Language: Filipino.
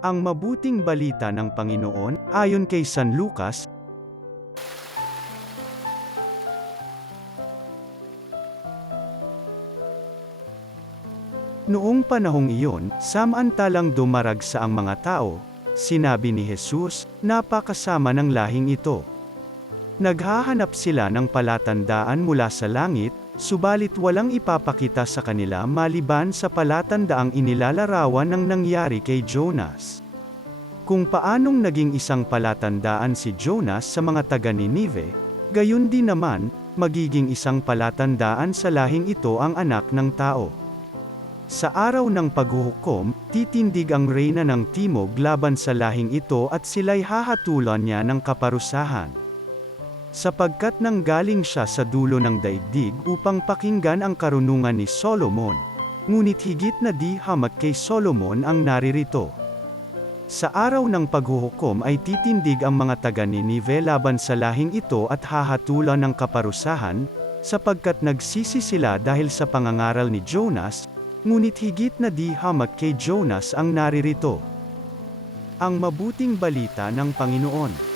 Ang mabuting balita ng Panginoon, ayon kay San Lucas. Noong panahong iyon, samantalang dumaragsa ang mga tao, sinabi ni Jesus, napakasama ng lahing ito. Naghahanap sila ng palatandaan mula sa langit, subalit walang ipapakita sa kanila maliban sa palatandaang inilalarawan ng nangyari kay Jonas. Kung paanong naging isang palatandaan si Jonas sa mga taga-Ninive, gayon din naman, magiging isang palatandaan sa lahing ito ang anak ng tao. Sa araw ng paghuhukom, titindig ang reyna ng Timog laban sa lahing ito at sila'y hahatulan niya ng kaparusahan. Sapagkat nanggaling siya sa dulo ng daigdig upang pakinggan ang karunungan ni Solomon, ngunit higit na di hamak kay Solomon ang naririto. Sa araw ng paghuhukom ay titindig ang mga taga-Ninive laban sa lahing ito at hahatulan ng kaparusahan, sapagkat nagsisi sila dahil sa pangangaral ni Jonas, ngunit higit na di hamak kay Jonas ang naririto. Ang mabuting balita ng Panginoon.